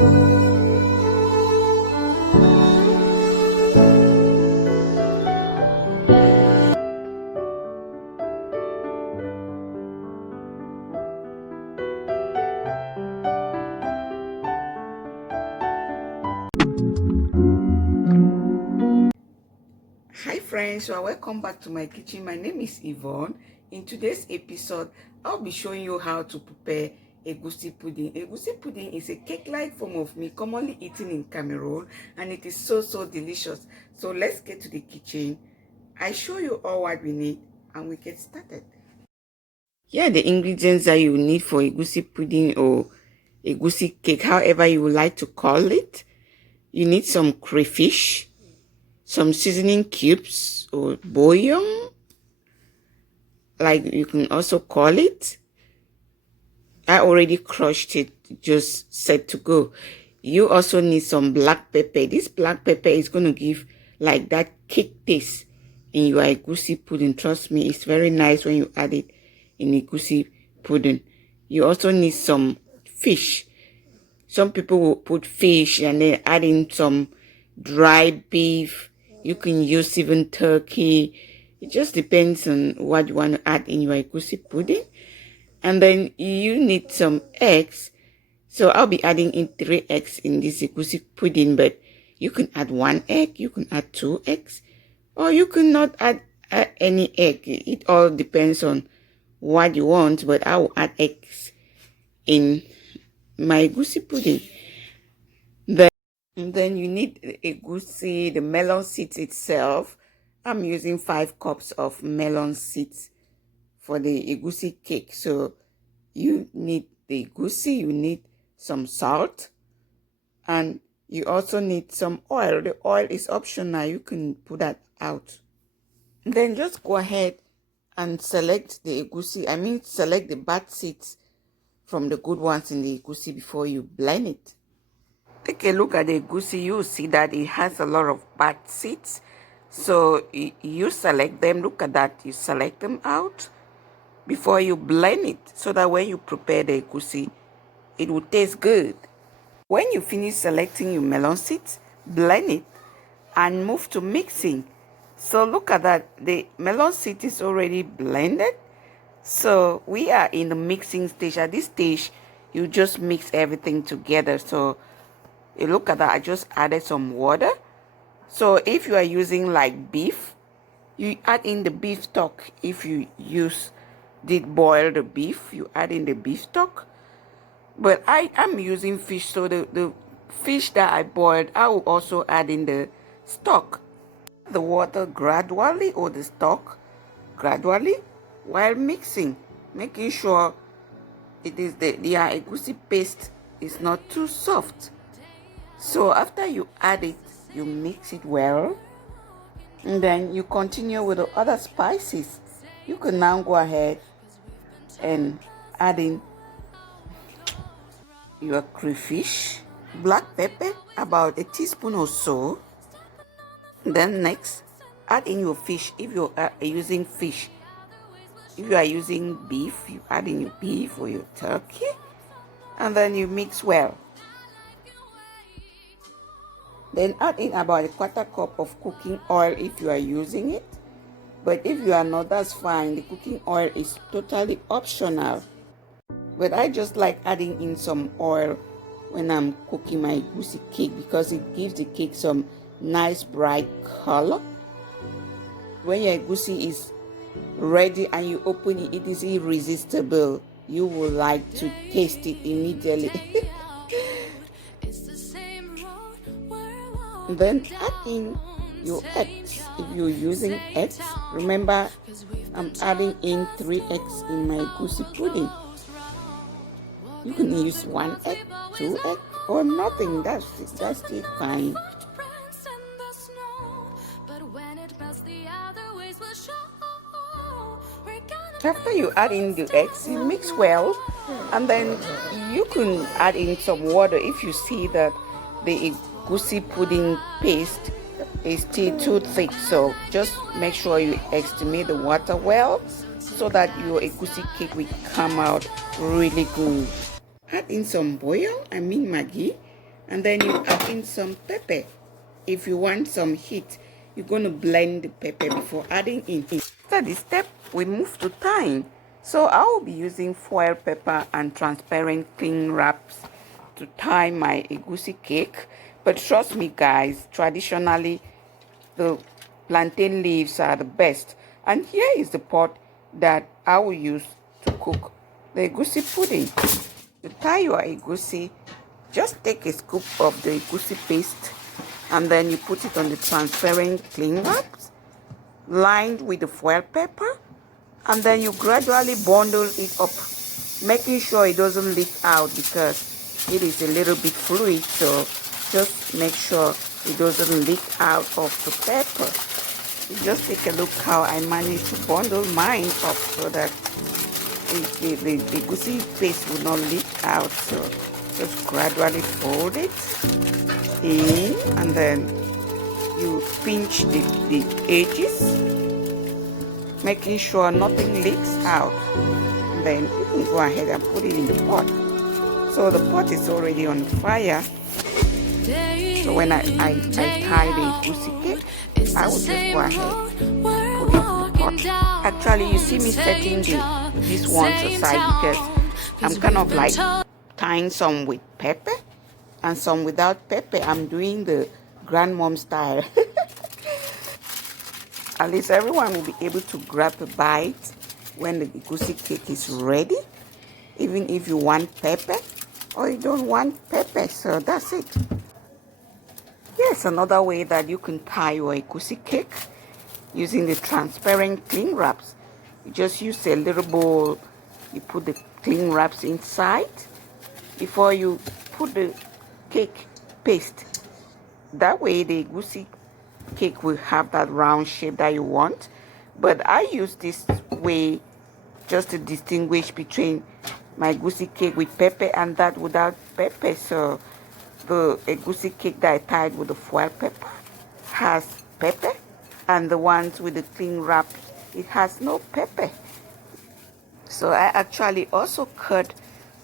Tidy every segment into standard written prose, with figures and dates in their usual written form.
Hi friends, so welcome back to my kitchen. My name is Yvonne. In today's episode, I'll be showing you how to prepare egusi pudding. Egusi pudding is a cake-like form of meat commonly eaten in Cameroon, and it is so delicious. So let's get to the kitchen. I show you all what we need and we get started. Here are the ingredients that you need for egusi pudding or egusi cake, however you would like to call it. You need some cryfish, some seasoning cubes or bouillon, like you can also call it. I already crushed it, just set to go. You also need some black pepper. This black pepper is going to give like that cake taste in your egusi pudding. Trust me, it's very nice when you add it in egusi pudding. You also need some fish. Some people will put fish and then add in some dry beef. You can use even turkey. It just depends on what you want to add in your egusi pudding. And then you need some eggs. So I'll be adding in 3 eggs in this egusi pudding, but you can add 1 egg, you can add 2 eggs, or you can not add any egg. It all depends on what you want, but I will add eggs in my egusi pudding. Then you need the egusi, the melon seeds itself. I'm using 5 cups of melon seeds for the egusi cake. So you need the egusi, you need some salt, and you also need some oil. The oil is optional, you can put that out. Then just go ahead and select the egusi, select the bad seeds from the good ones in the egusi before you blend it. Take a look at the egusi, you will see that it has a lot of bad seeds. So you select them, look at that, you select them out before you blend it, so that when you prepare the egusi, it will taste good. When you finish selecting your melon seeds, blend it and move to mixing. So look at that, the melon seed is already blended. So we are in the mixing stage. At this stage, you just mix everything together. So you look at that, I just added some water. So if you are using like beef, you add in the beef stock. If you did boil the beef, you add in the beef stock. But I'm using fish, so the fish that I boiled, I will also add in the stock. The water gradually, or the stock gradually, while mixing, making sure it is the egusi paste is not too soft. So after you add it, you mix it well, and then you continue with the other spices. You can now go ahead and add in your crayfish, black pepper, about a teaspoon or so. Then next, add in your fish if you are using fish. If you are using beef, you add in your beef or your turkey, and then you mix well. Then add in about a 1/4 cup of cooking oil if you are using it. But if you are not, that's fine. The cooking oil is totally optional. But I just like adding in some oil when I'm cooking my egusi cake, because it gives the cake some nice bright color. When your egusi is ready and you open it, it is irresistible. You will like to taste it immediately. Then add in your eggs. If you're using eggs, remember I'm adding in 3 eggs in my egusi pudding. You can use 1 egg, 2 eggs, or nothing. That's still fine. After you add in the eggs, you mix well, and then you can add in some water if you see that the egusi pudding paste is still too thick. So just make sure you estimate the water well, so that your egusi cake will come out really good. Add in some bouillon, Maggi, And then you add in some pepper. If you want some heat, you're going to blend the pepper before adding in. After this step, we move to tying. So I will be using foil paper and transparent cling wraps to tie my egusi cake. But trust me guys, traditionally the plantain leaves are the best. And here is the pot that I will use to cook the egusi pudding. To tie your egusi, just take a scoop of the egusi paste and then you put it on the transparent cling wraps lined with the foil paper, and then you gradually bundle it up, making sure it doesn't leak out because it is a little bit fluid. So just make sure it doesn't leak out of the paper. You just take a look how I managed to bundle mine up so that the egusi paste will not leak out. So just gradually fold it in, and then you pinch the edges, making sure nothing leaks out. And then you can go ahead and put it in the pot. So the pot is already on fire. So when I tie the egusi cake, I will just go ahead and put it in the pot. Actually, you see me setting these ones aside because I'm kind of like tying some with pepper and some without pepper. I'm doing the grandmom style. At least everyone will be able to grab a bite when the egusi cake is ready, even if you want pepper or you don't want pepper. So that's it. Here's another way that you can tie your egusi cake using the transparent cling wraps. You just use a little bowl, you put the cling wraps inside before you put the cake paste. That way the egusi cake will have that round shape that you want. But I use this way just to distinguish between my egusi cake with pepper and that without pepper. So the egusi cake that I tied with the foil pepper has pepper, and the ones with the cling wrap, it has no pepper. So I actually also cut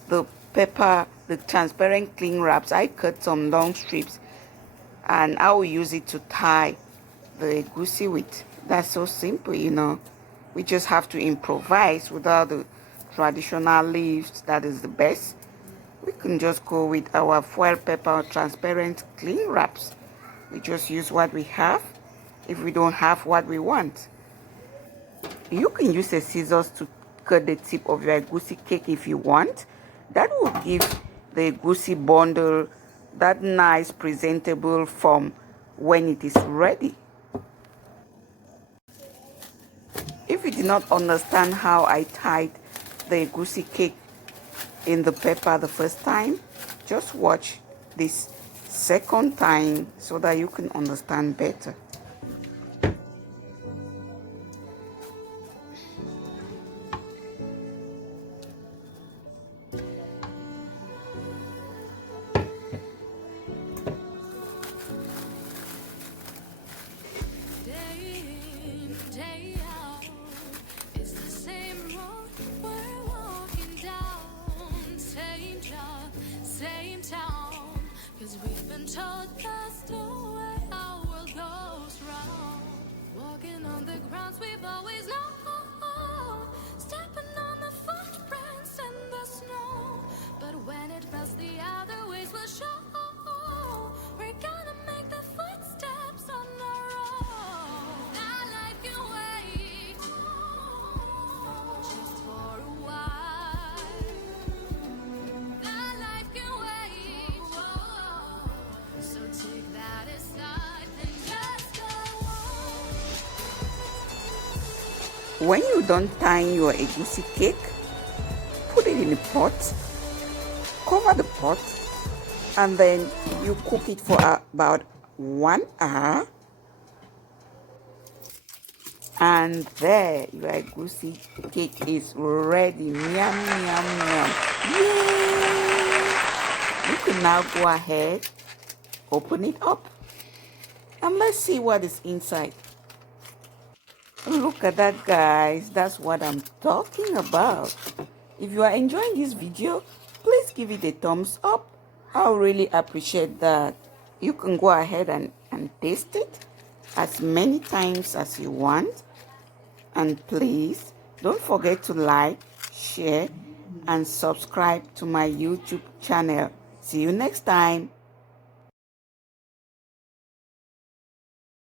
the pepper, the transparent cling wraps. I cut some long strips and I will use it to tie the egusi with. That's so simple, you know. We just have to improvise without the traditional leaves. That is the best. We can just go with our foil paper transparent cling wraps. We just use what we have if we don't have what we want. You can use a scissors to cut the tip of your egusi cake if you want. That will give the egusi bundle that nice presentable form when it is ready. If you did not understand how I tied the egusi cake in the pepper the first time, just watch this second time so that you can understand better. Told us the way our world goes wrong. Walking on the grounds we've always known, stepping on the footprints in the snow. But when it melts, the other ways will show. We're gonna make the footsteps on our own. That life can wait just for a while. That life can wait. So take that aside and just go on. When you're done tying your egusi cake, put it in a pot, cover the pot, and then you cook it for about 1 hour. And there, your egusi cake is ready. Yum, yum, yum. Yay! You can now go ahead, open it up, and let's see what is inside. Look at that, guys. That's what I'm talking about. If you are enjoying this video, please give it a thumbs up I'll really appreciate that. You can go ahead and taste it as many times as you want. And please don't forget to like, share, and subscribe to my YouTube channel. See you next time.